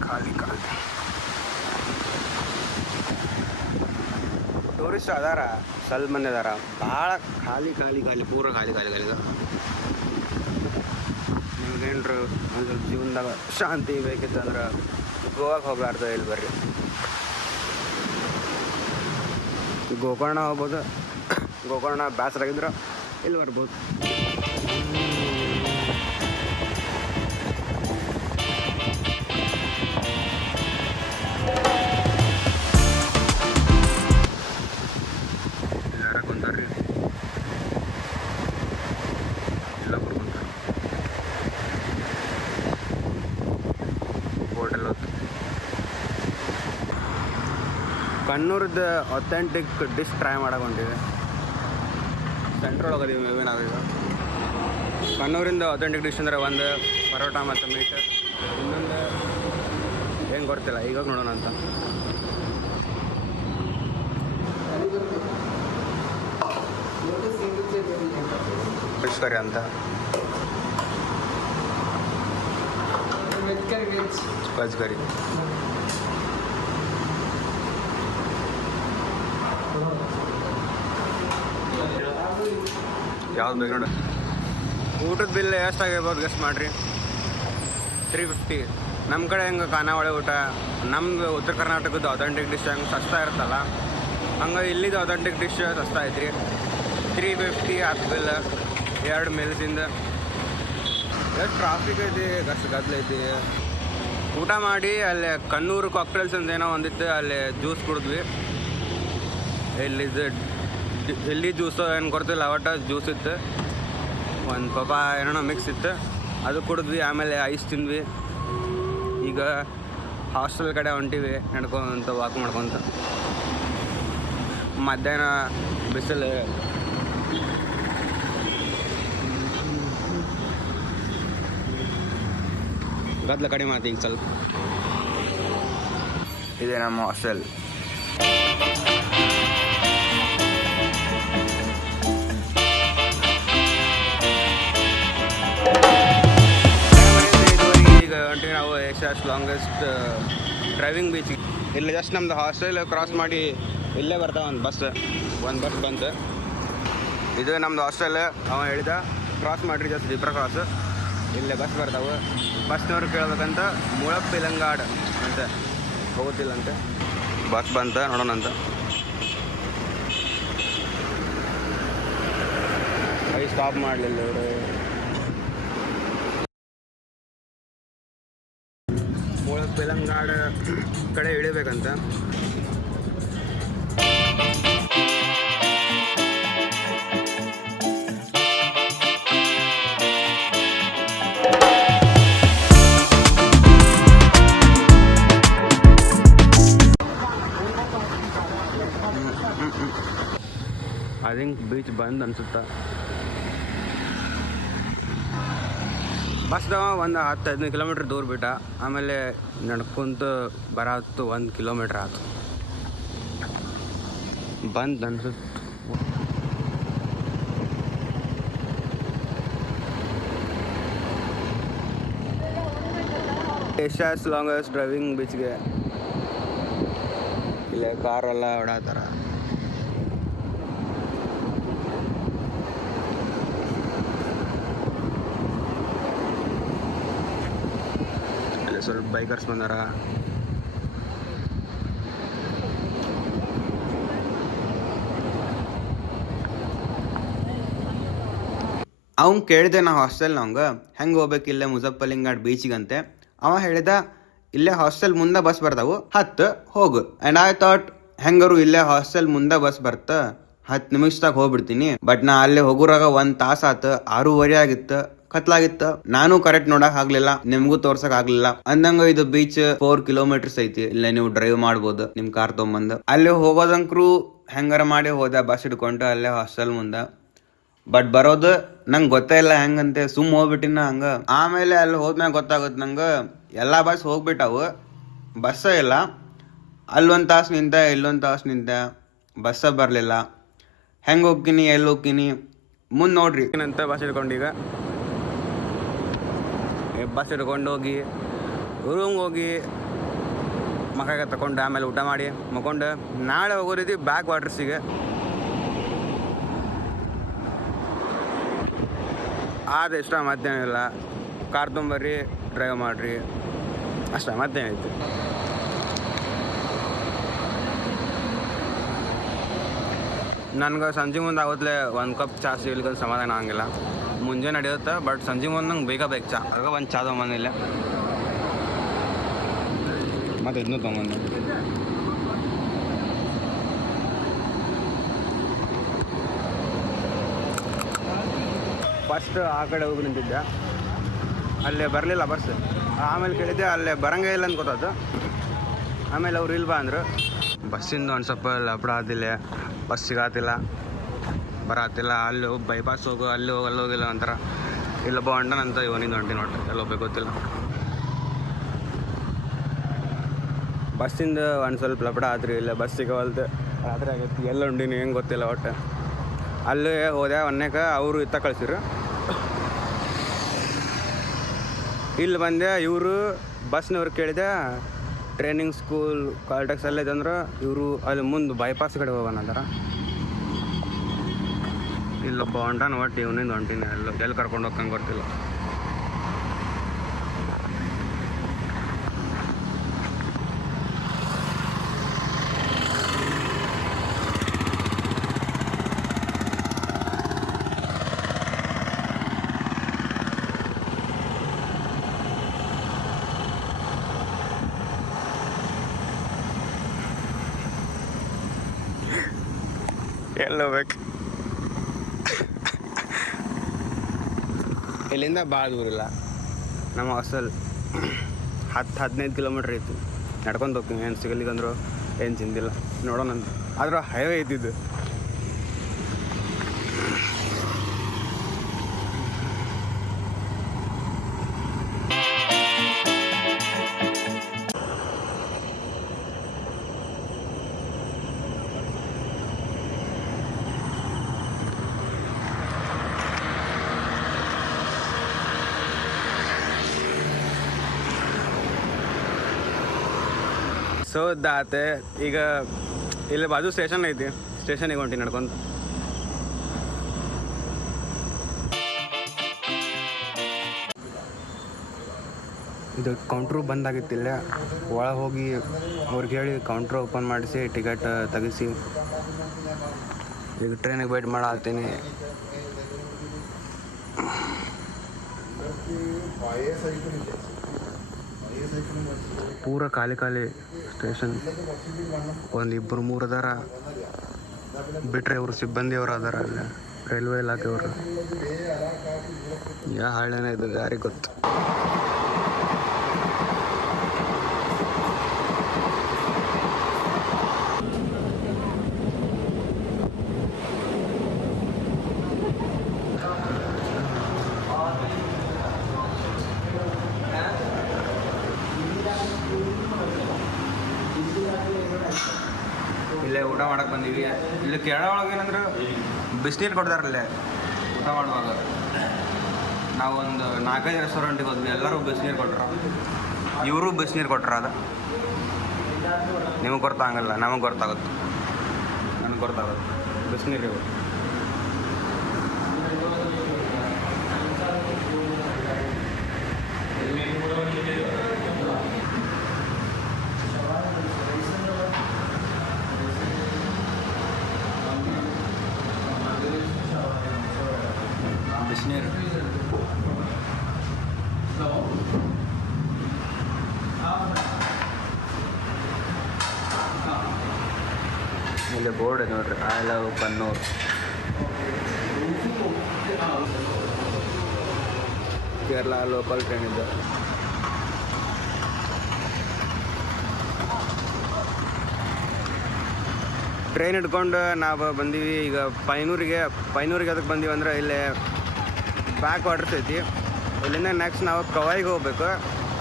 ಟೂರಿಸ್ಟ್ ಅದಾರ, ಸ್ವಲ್ಪ ಮಂದಿ ಅದಾರ. ಭಾಳ ಖಾಲಿ ಪೂರ ಖಾಲಿ. ನಿಮ್ಗೇನ್ರು ಒಂದು ಸ್ವಲ್ಪ ಜೀವನದಾಗ ಶಾಂತಿ ಬೇಕಿತ್ತಂದ್ರೆ ಗೋವಾಗೆ ಹೋಗ್ಲಾರ್ದು ಇಲ್ಲಿ ಬರ್ರಿ. ಗೋಕರ್ಣ ಹೋಗ್ಬೋದು. ಗೋಕರ್ಣ ಬೇಸರಾಗಿದ್ರೆ ಇಲ್ಲಿ ಬರ್ಬೋದು. ಕಣ್ಣೂರದ್ದು ಅಥೆಂಟಿಕ್ ಡಿಶ್ ಟ್ರೈ ಮಾಡಕ್ಕೆ ಹೊಂಟಿವಿ. ಸೆಂಟ್ರಲ್ ಹೋಗೋದೀವಿ ಮೇಬಿ ನಾವೀಗ. ಕಣ್ಣೂರಿಂದ ಅಥೆಂಟಿಕ್ ಡಿಶ್ ಅಂದರೆ ಒಂದು ಪರೋಟ ಮತ್ತು ಮೀಟ್, ಇನ್ನೊಂದು ಏನು ಗೊತ್ತಿಲ್ಲ, ಈಗ ನೋಡೋಣ ಅಂತ. ಫಿಶ್ ಕರಿ ಅಂತ, ವೆಜ್ ಕರಿ. ಯಾವ್ದು ಬೇಕು ನೋಡಿ. ಊಟದ ಬಿಲ್ ಎಷ್ಟಾಗಿರ್ಬೋದು ಗೆಸ್ಟ್ ಮಾಡಿರಿ. 350. ನಮ್ಮ ಕಡೆ ಹೆಂಗೆ ಖಾನಾವಳಿ ಊಟ, ನಮ್ಮದು ಉತ್ತರ ಕರ್ನಾಟಕದ ಅಥೆಂಟಿಕ್ ಡಿಶ್ ಹೆಂಗೆ ಸಸ್ತಾ ಇರುತ್ತಲ್ಲ, ಹಂಗೆ ಇಲ್ಲಿದ್ದು ಅಥೆಂಟಿಕ್ ಡಿಶ್ ಸಸ್ತಾ ಐತ್ರಿ. 350 ಆತು ಬಿಲ್ 2 ಮೀಲ್ಸಿಂದ. ಎಷ್ಟು ಟ್ರಾಫಿಕ್ ಐತಿ, ಅಷ್ಟು ಗದ್ದಲ ಐತಿ. ಊಟ ಮಾಡಿ ಅಲ್ಲೇ ಕಣ್ಣೂರು ಕಾಕ್ಟೇಲ್ಸ್ ಅಂತ ಏನೋ ಒಂದಿತ್ತು, ಅಲ್ಲಿ ಜ್ಯೂಸ್ ಕುಡಿದ್ವಿ. ಇಲ್ಲಿ ಜ್ಯೂಸು ಏನು ಕೊಡ್ತಿಲ್ಲ, ಒಟ್ಟು ಜ್ಯೂಸ್ ಇತ್ತು. ಒಂದು ಪಾಪ ಏನೋ ಮಿಕ್ಸ್ ಇತ್ತು, ಅದು ಕುಡಿದ್ವಿ. ಆಮೇಲೆ ಐಸ್ ತಿಂದ್ವಿ. ಈಗ ಹಾಸ್ಟೆಲ್ ಕಡೆ ಹೊಂಟಿವಿ ನಡ್ಕೊಂತ, ವಾಕ್ ಮಾಡ್ಕೊತ. ಮಧ್ಯಾಹ್ನ ಬಿಸಿಲು. ಗದ್ದಲ ಕಡಿಮೆ ಆಯ್ತು ಈಗ ಸ್ವಲ್ಪ. ಇದೆ ನಮ್ಮ ಹಾಸ್ಟೆಲ್. ಈಗ ಹೊಂಟಿವಿ ನಾವು ಏಷ್ಯಾಸ್ ಲಾಂಗೆಸ್ಟ್ ಡ್ರೈವಿಂಗ್ ಬೀಚಿಗೆ. ಇಲ್ಲಿ ಜಸ್ಟ್ ನಮ್ದು ಹಾಸ್ಟೆಲ್ ಕ್ರಾಸ್ ಮಾಡಿ ಇಲ್ಲೇ ಬರ್ತಾವೆ ಒಂದು ಬಸ್ ಬಂತು. ಇದು ನಮ್ಮದು ಹಾಸ್ಟೆಲ್. ಅವ ಹೇಳಿದ ಕ್ರಾಸ್ ಮಾಡಿರಿ, ಜಸ್ಟ್ ಜಿಬ್ರಾ ಕ್ರಾಸ್, ಇಲ್ಲೇ ಬಸ್ ಬರ್ತಾವೆ. ಬಸ್ನವ್ರು ಕೇಳ್ಬೇಕಂತ ಮುಳಪಿಲಂಗಾಡ್ ಅಂತ ಹೋಗುತ್ತಿಲ್ಲಂತೆ. ಬಸ್ ಬಂತ, ನೋಡೋಣಂತ. ಸ್ಟಾಪ್ ಮಾಡಲಿಲ್ಲ ಇವರು. ಮುಳಪಿಲಂಗಾಡ್ ಕಡೆ ಇಳಿಬೇಕಂತ. ಐ ಥಿಂಕ್ ಬೀಚ್ ಬಂದ್ ಅನ್ಸುತ್ತಾ. ಬಸ್ದವ ಒಂದು 10-15 ಕಿಲೋಮೀಟ್ರ್ ದೂರ ಬಿಟ್ಟ. ಆಮೇಲೆ ನಡ್ಕೊಂತ ಬರತ್ತು 1 ಕಿಲೋಮೀಟ್ರ್ ಆಯ್ತು. ಬಂದ್ ಅನ್ಸುತ್ತೆ. ಏಷ್ಯಾಸ್ ಲಾಂಗೆಸ್ಟ್ ಡ್ರೈವಿಂಗ್ ಬೀಚ್ಗೆ ಇಲ್ಲೇ ಕಾರೆಲ್ಲ ಓಡಾಡ್ತಾರ. ಸ್ವಲ್ಪ ಬೈಕರ್ಸ್ ಬಂದಾರ. ಅವ್ನು ಕೇಳಿದೆ ನಾ ಹಾಸ್ಟೆಲ್ ನಂಗೆ ಹೆಂಗೆ ಹೋಗ್ಬೇಕು ಇಲ್ಲೇ ಮುಜಫ್ಫರ್ಲಿಂಗಾಡ್ ಬೀಚಿಗಂತೆ. ಅವ ಹೇಳಿದ ಇಲ್ಲೇ ಹಾಸ್ಟೆಲ್ ಮುಂದೆ ಬಸ್ ಬರ್ತಾವು, ಹತ್ತು ಹೋಗು. ಆ್ಯಂಡ್ ಐ ಥಾಟ್ ಹೆಂಗಾರು ಇಲ್ಲೇ ಹಾಸ್ಟೆಲ್ ಮುಂದೆ ಬಸ್ ಬರ್ತ 10 ನಿಮಿಷದಾಗ ಹೋಗ್ಬಿಡ್ತೀನಿ. ಬಟ್ ನಾ ಅಲ್ಲೇ ಹೋಗೋರಾಗ 1 ತಾಸು ಆತು. 6:30 ಆಗಿತ್ತು, ಕತ್ಲಾಗಿತ್ತು. ನಾನು ಕರೆಕ್ಟ್ ನೋಡಕ್ ಆಗ್ಲಿಲ್ಲ, ನಿಮ್ಗೂ ತೋರ್ಸಕ್ ಆಗ್ಲಿಲ್ಲ. ಅಂದಂಗ ಇದು ಬೀಚ್ 4 ಕಿಲೋಮೀಟರ್ಸ್ ಐತಿ. ಇಲ್ಲೇ ನೀವು ಡ್ರೈವ್ ಮಾಡ್ಬೋದು ನಿಮ್ ಕಾರ್ ತೊಗೊಂಬಂದು. ಅಲ್ಲಿ ಹೋಗೋದಂಕ್ರು ಹೆಂಗಾರ ಮಾಡಿ ಹೋದ ಬಸ್ ಹಿಡ್ಕೊಂಡು ಅಲ್ಲೇ ಹಾಸ್ಟೆಲ್ ಮುಂದ. ಬಟ್ ಬರೋದು ನಂಗೆ ಗೊತ್ತೇ ಇಲ್ಲ ಹೆಂಗಂತೆ, ಸುಮ್ ಹೋಗ್ಬಿಟ್ಟಿನ ಹಂಗ. ಆಮೇಲೆ ಅಲ್ಲಿ ಹೋದ್ಮ್ಯಾಗ ಗೊತ್ತಾಗುತ್ತೆ ನಂಗೆ ಎಲ್ಲಾ ಬಸ್ ಹೋಗ್ಬಿಟ್ಟವು, ಬಸ್ಸ ಇಲ್ಲ. ಅಲ್ಲೊಂದು ತಾಸು ನಿಂತ, ಇಲ್ಲೊಂದು ತಾಸು ನಿಂತ, ಬಸ್ಸ ಬರಲಿಲ್ಲ. ಹೆಂಗೆ ಹೋಗ್ತೀನಿ, ಎಲ್ಲಿ ಹೋಗ್ತೀನಿ ಮುಂದೆ ನೋಡ್ರಿ ಅಂತ. ಬಸ್ ಹಿಡ್ಕೊಂಡೀಗ ಬಸ್ ಹಿಡ್ಕೊಂಡು ಹೋಗಿ ರೂಮ್ಗೆ ಹೋಗಿ ಮಕ್ಕಳಿಗೆ ತಗೊಂಡು ಆಮೇಲೆ ಊಟ ಮಾಡಿ ಮಕ್ಕೊಂಡು ನಾಳೆ ಹೋಗೋರಿದ್ದೀವಿ ಬ್ಯಾಕ್ ವಾಟರ್ಸಿಗೆ. ಆದ ಇಷ್ಟ, ಮತ್ತೇನಿಲ್ಲ. ಕಾರ್ ತೊಂಬರ್ರಿ, ಡ್ರೈವ್ ಮಾಡಿರಿ, ಅಷ್ಟೇ, ಮತ್ತೇನೈತಿ. ನನಗೆ ಸಂಜೆ ಮುಂದೆ ಆಗೋತ್ಲೆ 1 ಕಪ್ ಚಹಾ ಸಿಗ್ಲಿಕ್ಕೆ ಸಮಾಧಾನ ಆಗಂಗಿಲ್ಲ. ಮುಂಜಾನೆ ನಡೆಯುತ್ತೆ, ಬಟ್ ಸಂಜೆ ಮುಂದೆ ನಂಗೆ ಬೇಕು ಚಹಾ. ಆಗ 1 ಚಹಾ ತೊಗೊಂಬಂದಿಲ್ಲ, ಮತ್ತು ಇದನ್ನೂ ತೊಗೊಂಬಂದು. ಫಸ್ಟ್ ಆ ಕಡೆ ಹೋಗಿ ನಿಂತಿದ್ದೆ, ಅಲ್ಲೇ ಬರಲಿಲ್ಲ ಬಸ್. ಆಮೇಲೆ ಕೇಳಿದ್ದೆ, ಅಲ್ಲೇ ಬರಂಗೇ ಇಲ್ಲ ಅಂತ ಗೊತ್ತಾಯ್ತು. ಆಮೇಲೆ ಅವ್ರು ಇಲ್ಲಿ ಬಾ ಅಂದರು. ಬಸ್ಸಿಂದ ಒಂದು ಸ್ವಲ್ಪ ಲಪಡ ಆದಿಲ್ಲ, ಬಸ್ ಸಿಗಾತಿಲ್ಲ. ಬರತ್ತಿಲ್ಲ, ಅಲ್ಲಿ ಹೋಗಿ ಬೈಪಾಸ್ ಹೋಗು, ಅಲ್ಲಿ ಹೋಗಿ ಅಲ್ಲಿ ಹೋಗಿಲ್ಲ ಅಂತಾರ. ಇಲ್ಲೊಬ್ಬ ಹೊಂಟನಂತ, ಇವನಿಂದ ಹೊಂಟಿ ನೋಡ್ರಿ, ಎಲ್ಲ ಹೋಗ್ಬೇಕು ಗೊತ್ತಿಲ್ಲ. ಬಸ್ಸಿಂದ ಒಂದು ಸ್ವಲ್ಪ ಲಪಡ ಆತ್ರಿ, ಇಲ್ಲ ಬಸ್ ಸಿಗವಲ್ದು, ರಾತ್ರಿ ಆಗೈತಿ, ಎಲ್ಲ ಹೊಂಟೀನಿ ಹೆಂಗೆ ಗೊತ್ತಿಲ್ಲ. ಒಟ್ಟು ಅಲ್ಲಿ ಹೋದೆ ಒನ್ನೇಕ ಅವರು ಇತ್ತ ಕಳ್ಸಿರು. ಇಲ್ಲಿ ಬಂದೆ, ಇವರು ಬಸ್ನವ್ರು ಕೇಳಿದೆ ಟ್ರೈನಿಂಗ್ ಸ್ಕೂಲ್ ಕಾಲ್ಟೆಕ್ಸ್ ಎಲ್ಲ ಇದೆ ಅಂದ್ರೆ, ಇವರು ಅಲ್ಲಿ ಮುಂದೆ ಬೈಪಾಸ್ ಕಡೆ ಹೋಗೋಣ ಅಂತಾರ. ಇಲ್ಲೊಬ್ಬ ಹೊಂಟಾನ, ಒಟ್ಟು ಇವನಿಂದ ಹೊಂಟೀನಿ, ಎಲ್ಲಿ ಕರ್ಕೊಂಡು ಹೋಗ್ಕಂಗೆ ಗೊತ್ತಿಲ್ಲ. ಎಲ್ಲ ಹೋಗ್ಬೇಕು, ಇಲ್ಲಿಂದ ಭಾಳ ದೂರ ಇಲ್ಲ. ನಮ್ಮ ಹಾಸ್ಟೆಲ್ 10-15 ಕಿಲೋಮೀಟ್ರ್ ಐತಿ. ನಡ್ಕೊಂಡು ಹೋಗ್ತೀನಿ, ಏನು ಸಿಗಲಿಕ್ಕಂದ್ರು ಏನು ಚಿಂದಿಲ್ಲ, ನೋಡೋಣಂತ. ಆದ್ರೆ ಹೈವೇ ಇದ್ದಿದ್ದು. ಸೊ ದಾತೆ ಈಗ ಇಲ್ಲಿ ಬಾಜು ಸ್ಟೇಷನ್ ಐತಿ, ಸ್ಟೇಷನಿಗೆ ಹೊಂಟಿ ನಡ್ಕೊಂಡು. ಇದು ಕೌಂಟ್ರು ಬಂದಾಗಿತ್ತಿಲ್ಲ, ಒಳಗೆ ಹೋಗಿ ಅವ್ರಿಗೆ ಹೇಳಿ ಕೌಂಟ್ರ್ ಓಪನ್ ಮಾಡಿಸಿ ಟಿಕೆಟ್ ತೆಗಿಸಿ ಈಗ ಟ್ರೈನಿಗೆ ವೇಟ್ ಮಾಡತ್ತೀನಿ. ಪೂರ ಖಾಲಿ ಸ್ಟೇಷನ್. ಒಂದು 2-3 ಅದಾರ, ಬಿಟ್ಟರೆ ಇವರು ಸಿಬ್ಬಂದಿಯವರು ಅದಾರ, ಅಲ್ಲೇ ರೈಲ್ವೆ ಇಲಾಖೆಯವರು. ಯಾ ಹಳ್ಳಿನ ಇದು ಯಾರಿಗೆ ಗೊತ್ತು. ಇಲ್ಲೇ ಊಟ ಮಾಡಕ್ಕೆ ಬಂದೀವಿ. ಇಲ್ಲಿ ಕೇರಳ ಒಳಗೆ ಏನಂದ್ರೆ ಬಿಸಿನೀರು ಕೊಡ್ತಾರಲ್ಲೇ ಊಟ ಮಾಡುವಾಗ. ನಾವೊಂದು 4-5 ರೆಸ್ಟೋರೆಂಟಿಗೆ ಹೋದ್ವಿ, ಎಲ್ಲರೂ ಬಿಸಿನೀರು ಕೊಟ್ರು, ಇವರು ಬಿಸಿನೀರು ಕೊಟ್ರ. ಅದು ನಿಮಗೆ ಗೊತ್ತಾಗಲ್ಲ, ನಮಗೆ ಗೊತ್ತಾಗುತ್ತೆ, ನನಗೆ ಗೊತ್ತಾಗುತ್ತೆ ಬಿಸಿನೀರು. ಇವು ಬಿಸಿನೀರು. ಇಲ್ಲಿ ಬೋರ್ಡ್ ಇದೆ ನೋಡ್ರಿ, I love Bannur. Kerala local train ಇದೆ. ಟ್ರೈನ್ ಹಿಡ್ಕೊಂಡು ನಾವು ಬಂದೀವಿ ಈಗ ಪೈನೂರಿಗೆ ಅದಕ್ಕೆ ಬಂದೀವಿ ಅಂದ್ರೆ ಇಲ್ಲೇ ಬ್ಯಾಕ್ ವಾಟರ್ಸ್ ಐತಿ. ಇಲ್ಲಿಂದ ನೆಕ್ಸ್ಟ್ ನಾವು ಕವಾಯಿಗೆ ಹೋಗ್ಬೇಕು.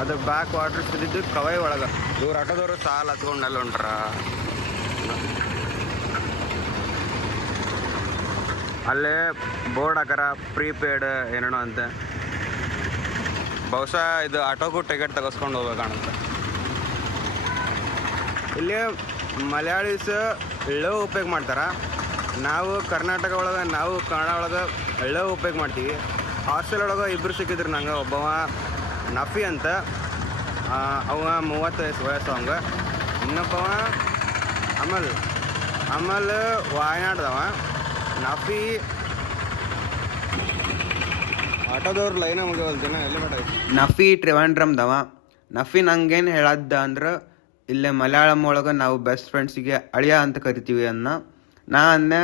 ಅದು ಬ್ಯಾಕ್ ವಾಟರ್ಸ್ ಇದ್ದಿದ್ದು ಕವಾಯಿ ಒಳಗೆ. ಇವ್ರು ಆಟೋದವರು ಸಾಲ ಹತ್ಕೊಂಡು ಅಲ್ಲಿ ಹೊಂಟ್ರ. ಅಲ್ಲೇ ಬೋರ್ಡ್ ಹಾಕಾರ ಪ್ರೀಪೇಯ್ಡ್ ಏನೇನೋ ಅಂತ. ಬಹುಶಃ ಇದು ಆಟೋಗೂ ಟಿಕೆಟ್ ತೆಗೆಸ್ಕೊಂಡು ಹೋಗ್ಬೇಕಂತ. ಇಲ್ಲಿ ಮಲಯಾಳೀಸ್ ಎಳ್ಳು ಉಪಯೋಗ ಮಾಡ್ತಾರೆ. ನಾವು ಕರ್ನಾಟಕ ಒಳಗೆ, ನಾವು ಕನ್ನಡ ಒಳಗೆ ಎಳ್ಳು ಉಪಯೋಗ ಮಾಡ್ತೀವಿ. ಹಾಸ್ಟೆಲ್ ಒಳಗೆ ಇಬ್ಬರು ಸಿಕ್ಕಿದ್ರು ನಂಗೆ. ಒಬ್ಬವ ನಫಿ ಅಂತ, ಅವ 30 ವಯಸ್ಸು ಅವಂಗೆ. ಇನ್ನೊಬ್ಬವ ಅಮಲ್ ವಾಯನಾಡ್ದವ. ನಫಿ ಆಟೋದವ್ರು ಲೈನ ಮುಗಿವಲ್ತಿನ ಎಲ್ಲಿ ಬೇಡ. ನಫಿ ಟ್ರಿವಾಂಡ್ರಮ್ದವ. ನಫಿ ನಂಗೇನು ಹೇಳದ್ದ ಅಂದ್ರೆ ಇಲ್ಲೇ ಮಲಯಾಳಂ ಒಳಗೆ ನಾವು ಬೆಸ್ಟ್ ಫ್ರೆಂಡ್ಸಿಗೆ ಅಳಿಯ ಅಂತ ಕರಿತೀವಿ ಅನ್ನ. ನಾ ಅಂದೆ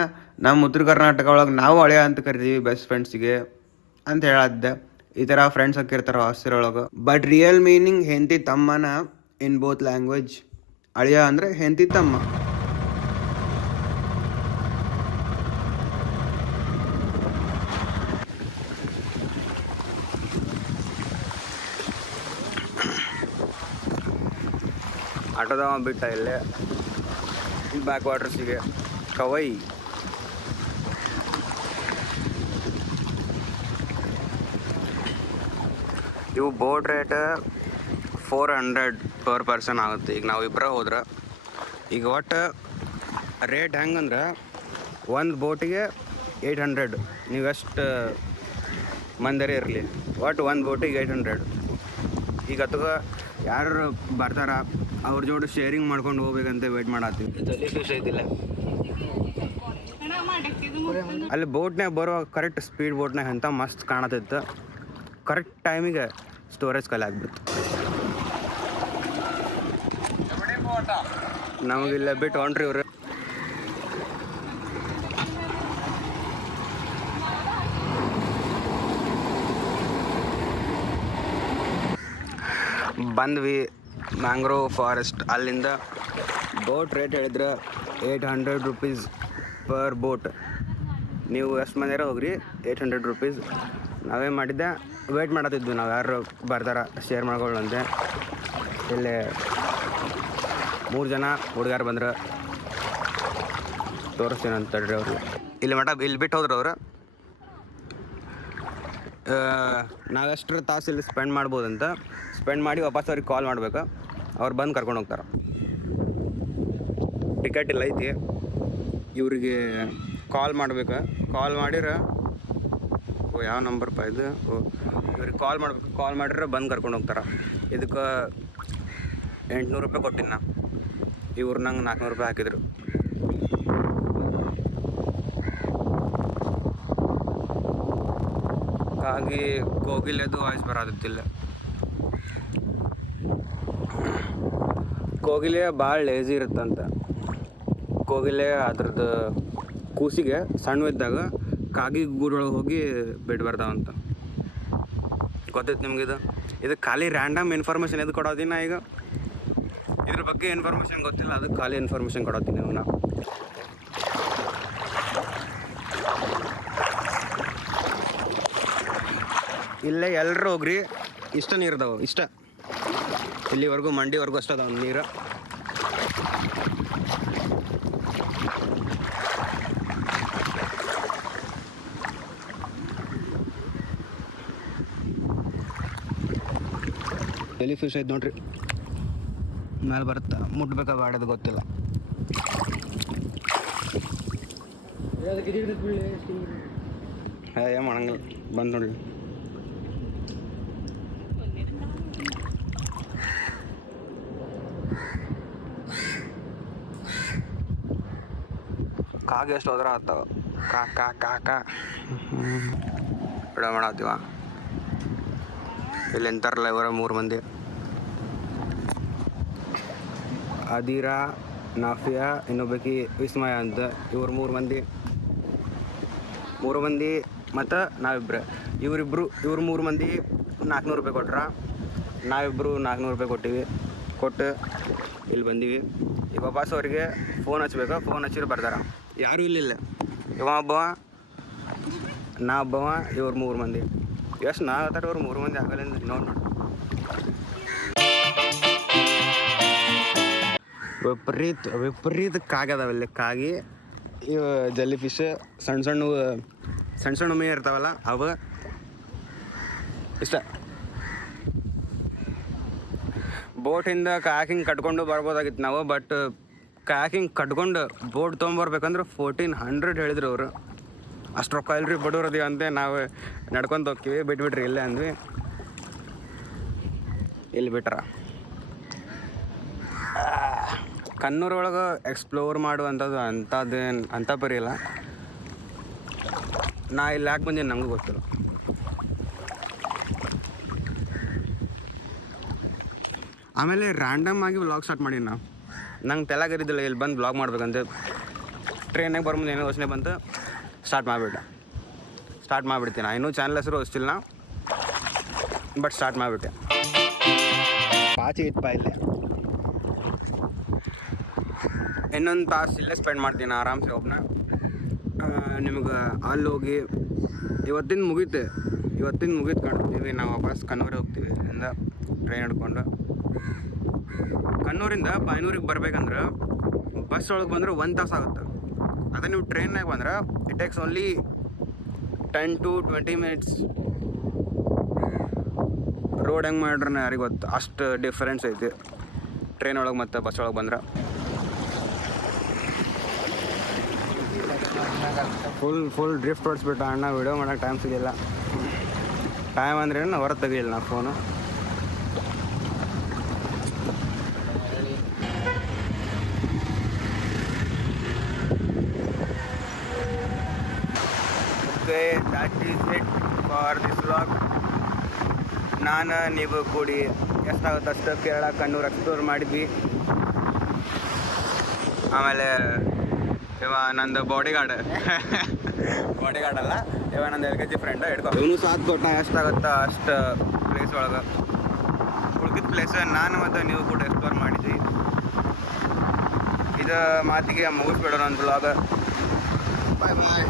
ನಮ್ಮ ಉತ್ತರ ಕರ್ನಾಟಕ ಒಳಗೆ ನಾವು ಅಳಿಯ ಅಂತ ಕರಿತೀವಿ ಬೆಸ್ಟ್ ಫ್ರೆಂಡ್ಸಿಗೆ ಅಂತ ಹೇಳದ್ದೆ. ಈ ಥರ ಫ್ರೆಂಡ್ಸ್ ಹಾಕಿರ್ತಾರೆ ಹಾಸ್ಟೆಲ್ ಒಳಗೆ. ಬಟ್ ರಿಯಲ್ ಮೀನಿಂಗ್ ಹೆಂಡತಿ ತಮ್ಮನ ಇನ್ ಬೋತ್ ಲ್ಯಾಂಗ್ವೇಜ್. ಅಳಿಯ ಅಂದರೆ ಹೆಂಡತಿ ತಮ್ಮ. ಆಟೋದವ ಬಿಟ್ಟ ಇಲ್ಲೇ ಬ್ಯಾಕ್ ವಾಟರ್ಸಿಗೆ ಕವೈ. ಇವು ಬೋಟ್ ರೇಟ್ 400 ಪರ್ ಪರ್ಸನ್ ಆಗುತ್ತೆ. ಈಗ ನಾವು ಇಬ್ಬರ ಹೋದ್ರೆ ಈಗ ಒಟ್ಟು ರೇಟ್ ಹೆಂಗಂದ್ರೆ ಒಂದು ಬೋಟಿಗೆ 800. ನೀವು ಎಷ್ಟು ಮಂದಿರೇ ಇರಲಿ ಒಟ್ಟು ಒಂದು ಬೋಟಿಗೆ 800. ಈಗ ಅಥವಾ ಯಾರು ಬರ್ತಾರ ಅವ್ರ ಜೋಡಿ ಶೇರಿಂಗ್ ಮಾಡ್ಕೊಂಡು ಹೋಗ್ಬೇಕಂತ ವೆಯ್ಟ್ ಮಾಡತ್ತೀವಿ. ಜಲ್ಲಿ ಫಿಶ್ ಐತಿಲ್ಲ ಅಲ್ಲಿ ಬೋಟ್ನಾಗ ಬರೋ ಕರೆಕ್ಟ್ ಸ್ಪೀಡ್ ಬೋಟ್ನಾಗ ಅಂತ ಮಸ್ತ್ ಕಾಣತಿತ್ತು. ಕರೆಕ್ಟ್ ಟೈಮಿಗೆ ಸ್ಟೋರೇಜ್ ಖಾಲಿ ಆಗ್ಬಿಡ್ತು. ನಮಗಿಲ್ಲ ಬಿಟ್ಟು ಹೊಂಟ್ರಿ ಇವ್ರು. ಬಂದ್ವಿ ಮ್ಯಾಂಗ್ರೋವ್ ಫಾರೆಸ್ಟ್. ಅಲ್ಲಿಂದ ಬೋಟ್ ರೇಟ್ ಹೇಳಿದ್ರೆ 800 ರೂಪೀಸ್ ಪರ್ ಬೋಟ್. ನೀವು ಎಷ್ಟು ಮಂದಿರ ಹೋಗ್ರಿ 800 ರೂಪೀಸ್. ನಾವೇ ಮಾಡಿದ್ದೆ ವೇಟ್ ಮಾಡತ್ತಿದ್ವಿ ನಾವು ಯಾರು ಬರ್ತಾರ ಶೇರ್ ಮಾಡ್ಕೊಳ್ಳಂತೆ. ಇಲ್ಲಿ 3 ಜನ ಹುಡುಗಾರು ಬಂದ್ರೆ ತೋರಿಸ್ತೀನಿ ಅಂತ ತಡ್ರಿ ಅವರು. ಇಲ್ಲಿ ಇಲ್ಲಿ ಬಿಟ್ಟು ಹೋದ್ರೆ ಅವರು ನಾವೆಷ್ಟರ ತಾಸು ಇಲ್ಲಿ ಸ್ಪೆಂಡ್ ಮಾಡ್ಬೋದಂತ ಸ್ಪೆಂಡ್ ಮಾಡಿ ವಾಪಸ್ ಅವ್ರಿಗೆ ಕಾಲ್ ಮಾಡ್ಬೇಕು. ಅವ್ರು ಬಂದು ಕರ್ಕೊಂಡು ಹೋಗ್ತಾರೆ. ಟಿಕೆಟ್ ಇಲ್ಲ ಐತಿ. ಇವ್ರಿಗೆ ಕಾಲ್ ಮಾಡ್ಬೇಕು. ಕಾಲ್ ಮಾಡಿದ್ರೆ ಯಾವ ನಂಬರ್ ಇದು ಇವ್ರಿಗೆ ಕಾಲ್ ಮಾಡ್ಬೇಕು. ಕಾಲ್ ಮಾಡಿದ್ರೆ ಬಂದು ಕರ್ಕೊಂಡು ಹೋಗ್ತಾರೆ. ಇದಕ್ಕೆ 800 ರೂಪಾಯಿ ಕೊಟ್ಟಿನಿ ನಾ. ಇವ್ರು ನಂಗೆ 400 ರೂಪಾಯಿ ಹಾಕಿದ್ರು. ಹಾಗಾಗಿ ಕೋಗಿಲೆದು ವಾಯ್ಸ್ ಬರೋದಿಲ್ಲ. ಕೋಗಿಲೆ ಭಾಳ ಲೇಜಿ ಇರುತ್ತಂತ. ಕೋಗಿಲೆ ಅದ್ರದ್ದು ಕೂಸಿಗೆ ಸಣ್ಣವಿದ್ದಾಗ ಕಾಗಿ ಗೂಡೊಳಗೆ ಹೋಗಿ ಬಿಟ್ಟು ಬರ್ತಾವಂತ. ಗೊತ್ತೈತೆ ನಿಮ್ಗೆ? ಇದು ಖಾಲಿ ರ್ಯಾಂಡಮ್ ಇನ್ಫಾರ್ಮೇಷನ್ ಎದು ಕೊಡೋದಿನ. ಈಗ ಇದ್ರ ಬಗ್ಗೆ ಇನ್ಫಾರ್ಮೇಷನ್ ಗೊತ್ತಿಲ್ಲ, ಅದಕ್ಕೆ ಖಾಲಿ ಇನ್ಫಾರ್ಮೇಷನ್ ಕೊಡೋತೀನಿ ನಾವು. ಇಲ್ಲೇ ಎಲ್ಲರೂ ಹೋಗ್ರಿ. ಇಷ್ಟ ನೀರ್ದಾವೆ, ಇಷ್ಟ ಇಲ್ಲಿವರೆಗೂ ಮಂಡಿವರೆಗೂ ಅಷ್ಟ ಅದಾವ ನೀರು. ಎಲ್ಲಿ ಫಿಶ್ ಐತೆ ನೋಡ್ರಿ, ಮೇಲೆ ಬರುತ್ತಾ. ಮುಟ್ಬೇಕಾ ಬಾಡೋದು ಗೊತ್ತಿಲ್ಲ. ಏನು ಮಾಡಂಗಿಲ್ಲ, ಬಂದು ನೋಡ್ರಿ. ಕಾಗೆ ಎಷ್ಟು ಹೋದ್ರೆ ಆಗ್ತಾವ. ಕಾಕ ಬಿಡ ಮಾಡತ್ತೀವ. ಇಲ್ಲಿ ಎಂತಾರಲ್ಲ ಇವರ 3 ಮಂದಿ, ಅದಿರಾ, ನಾಫಿಯಾ, ಇನ್ನೊಬ್ಬಕಿ ವಿಸ್ಮಯ ಅಂತ. ಇವ್ರು 3 ಮಂದಿ ಮತ್ತು ನಾವಿಬ್ರು. ಇವ್ರು 3 ಮಂದಿ 400 ರೂಪಾಯಿ ಕೊಟ್ರ. ನಾವಿಬ್ಬರು 400 ರೂಪಾಯಿ ಕೊಟ್ಟಿವಿ. ಕೊಟ್ಟು ಇಲ್ಲಿ ಬಂದೀವಿ. ಈ ವಾಪಸ್ ಅವ್ರಿಗೆ ಫೋನ್ ಹಚ್ಬೇಕು. ಫೋನ್ ಹಚ್ಚಿದ್ರೆ ಬರ್ತಾರೆ. ಯಾರೂ ಇಲ್ಲಿಲ್ಲ. ಇವ ಒಬ್ಬವ, ನಾ ಒಬ್ಬವ, ಇವ್ರು 3 ಮಂದಿ. ಎಷ್ಟು ನಾ ಹೇಳ್ತಾರೆ ಇವ್ರು 3 ಮಂದಿ ಆಗಲ್ಲ ಅಂದ್ರೆ ನೋಡಿ. ವಿಪರೀತ ಕಾಗೆ ಅದಾವಲ್ಲಿ. ಕಾಗಿ, ಇವು ಜಲ್ಲಿ ಫಿಶ್, ಸಣ್ಣ ಮೀನು ಇರ್ತಾವಲ್ಲ ಅವು ಇಷ್ಟ. ಬೋಟಿಂದ ಕಾಕಿಂಗ್ ಕಟ್ಕೊಂಡು ಬರ್ಬೋದಾಗಿತ್ತು ನಾವು. ಬಟ್ ಕಾಕಿಂಗ್ ಕಟ್ಕೊಂಡು ಬೋಟ್ ತೊಗೊಂಬರ್ಬೇಕಂದ್ರೆ 1400 ಹೇಳಿದ್ರು ಅವರು. ಅಷ್ಟು ರೊಕ್ಕ ಇಲ್ರಿ ಬಡವ್ರದೀವಿ ಅಂತೆ ನಾವು ನಡ್ಕೊತ ಹೋಗ್ತೀವಿ. ಬಿಟ್ಬಿಟ್ರಿ ಇಲ್ಲೇ ಅಂದ್ವಿ. ಇಲ್ಲಿ ಬಿಟ್ರ ಕಣ್ಣೂರೊಳಗೆ ಎಕ್ಸ್ಪ್ಲೋರ್ ಮಾಡುವಂಥದ್ದು ಅಂಥ ಪರಿ ಇಲ್ಲ. ನಾ ಇಲ್ಲಿ ಯಾಕೆ ಬಂದೀನಿ ನಮಗೂ ಗೊತ್ತಿಲ್ಲ. ಆಮೇಲೆ ರ್ಯಾಂಡಮ್ ಆಗಿ ವ್ಲಾಗ್ ಸ್ಟಾರ್ಟ್ ಮಾಡೀನಿ ನಾವು. ನಂಗೆ ತೆಲಾಗರಿದ್ದಿಲ್ಲ ಇಲ್ಲಿ ಬಂದು ವ್ಲಾಗ್ ಮಾಡ್ಬೇಕಂತ. ಟ್ರೈನಾಗ ಬರ್ಬಂದು ಏನೋ ಯೋಚನೆ ಬಂತು, ಸ್ಟಾರ್ಟ್ ಮಾಡಿಬಿಡ್ತೀನಿ. ಇನ್ನೂ ಚಾನಲ್ ಹೆಸರು ಹೊಸ್ತಿಲ್ಲ, ಬಟ್ ಸ್ಟಾರ್ಟ್ ಮಾಡಿಬಿಟ್ಟೆ. ಪಾಚಿ ಇಟ್ಪ ಇಲ್ಲೇ ಇನ್ನೊಂದು ತಾಸು ಇಲ್ಲೇ ಸ್ಪೆಂಡ್ ಮಾಡ್ತೀನಿ ಆರಾಮ್ಸೆ ಒಬ್ಬನ. ನಿಮ್ಗೆ ಅಲ್ಲಿ ಹೋಗಿ ಇವತ್ತಿನ ಮುಗೀತು ಕಾಣ್ತೀವಿ. ನಾವು ವಾಪಸ್ ಕನ್ನೂರಿಗೆ ಹೋಗ್ತೀವಿ. ಇಲ್ಲಿಂದ ಟ್ರೈನ್ ಹಿಡ್ಕೊಂಡು ಕಣ್ಣೂರಿಂದ ಬಾಯ್ನೂರಿಗೆ ಬರ್ಬೇಕಂದ್ರೆ ಬಸ್ ಒಳಗೆ ಬಂದ್ರೆ 1 ತಾಸು ಆಗುತ್ತೆ. ಅದೇ ನೀವು ಟ್ರೈನ್ನಾಗ ಬಂದ್ರೆ it takes only 10 to 20 minutes. Road ಹೆಂಗೆ ಮಾಡ್ರೆ ಯಾರಿಗೆ ಗೊತ್ತು, ಅಷ್ಟು ಡಿಫ್ರೆನ್ಸ್ ಐತಿ ಟ್ರೈನ್ ಒಳಗೆ ಮತ್ತು ಬಸ್ ಒಳಗೆ ಬಂದ್ರೆ. ಫುಲ್ ಡ್ರಿಫ್ಟ್ ಹೊಡ್ಸ್ಬಿಟ್ಟು ಅಣ್ಣ, ವಿಡಿಯೋ ಮಾಡೋಕೆ ಟೈಮ್ ಸಿಗಲಿಲ್ಲ. ಟೈಮ್ ಅಂದ್ರೆ ಹೊರ ತೆಗಿಲ್ಲ ನಾ phone. Okay, that is it for this vlog. ನಾನು ನೀವು ಕೂಡಿ ಎಷ್ಟಾಗುತ್ತೆ ಅಷ್ಟು ಕೇರಳ ಕಣ್ಣೂರು ಎಕ್ಸ್ಪ್ಲೋರ್ ಮಾಡಿದ್ವಿ. ಆಮೇಲೆ ಇವ ನಂದು ಬಾಡಿ ಗಾರ್ಡ್ ಅಲ್ಲ, ಇವ ನಂದು LKG ಫ್ರೆಂಡ್ ಹಿಡ್ಕೊ. ಇವನು ಸಾಥ್ ಕೊಟ್ಟ ಎಷ್ಟಾಗುತ್ತೋ ಅಷ್ಟು ಪ್ಲೇಸ್ ಒಳಗೆ. ಉಳ್ಕಿದ ಪ್ಲೇಸ್ ನಾನು ಮತ್ತು ನೀವು ಕೂಡ ಎಕ್ಸ್ಪ್ಲೋರ್ ಮಾಡಿದ್ವಿ. ಇದು ಮಾತಿಗೆ ಮುಗಿಸ್ಬಿಡೋಣ ಒಂದು ವ್ಲಾಗ್. ಬಾಯ್ ಬಾಯ್.